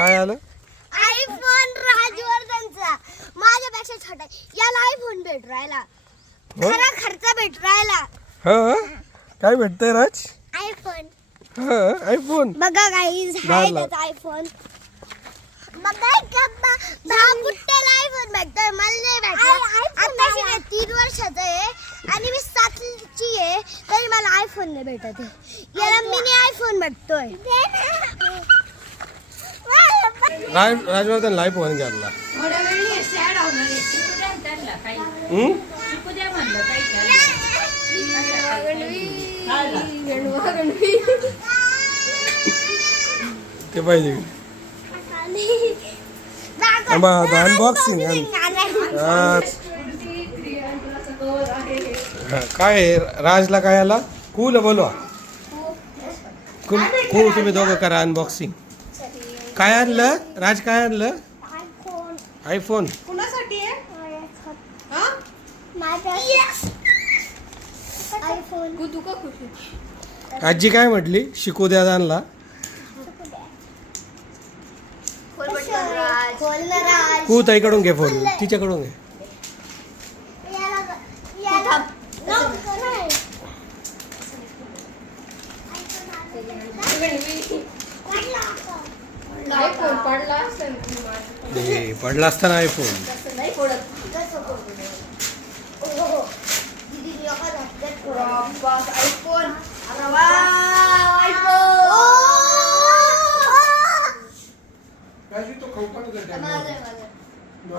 काय आलं? आयफोन राजवर्धनचा माझ्यापेक्षा छोटा याला आयफोन भेट राहिला खरा खर्च भेट राहिला. हा काय भेटतंय राज? आयफोन. हा आयफोन बघा गाईज आहे त्याचा आयफोन. बघा का 10 फुट्टेला आयफोन भेटतोय मला नाही भेटला. आताशी मी 3 वर्षाचा आहे आणि मी 7ची आहे तरी मला आयफोन नाही भेटत आहे. याला मिनी आयफोन भेटतोय. राजवर्धन लाईफ फोन घ्यायला ते पाहिजे अनबॉक्सिंग. काय आहे राजला काय आला? कूल बोलवा. कूल तुम्ही दोघं करा अनबॉक्सिंग. काय आणलं राज? काय आणलं? आयफोन. कुणासाठी आहे? आजी काय म्हटली? शिकू द्या आणला. कू ताईकडून घे फोन. तिच्याकडून घे. पडला असताना आयफोन.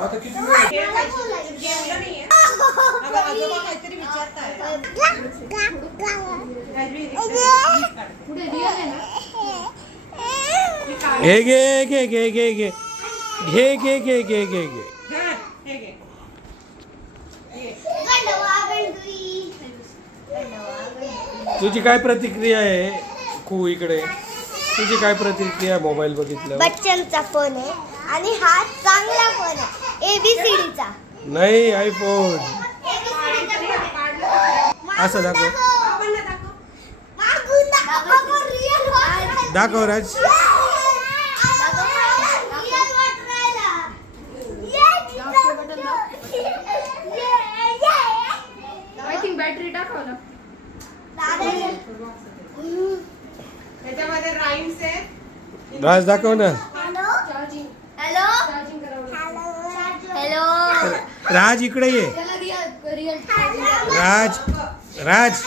आता किती घे घे घे घे घे घे घे घे घे घे घे घे. तुझी काय प्रतिक्रिया आहे कू? इकडे तुझी काय प्रतिक्रिया आहे मोबाईल बघितलं? बच्चनचा फोन आहे आणि हा चांगला फोन आहे ABCDचा. नाही आयफोन. असं दाखव. दाखव राज. बॅटरी टाकवलं त्याच्यामध्ये राईम्स आहेत. राज दाखव ना. हॅलो हॅलो राज इकडे ये. राज राज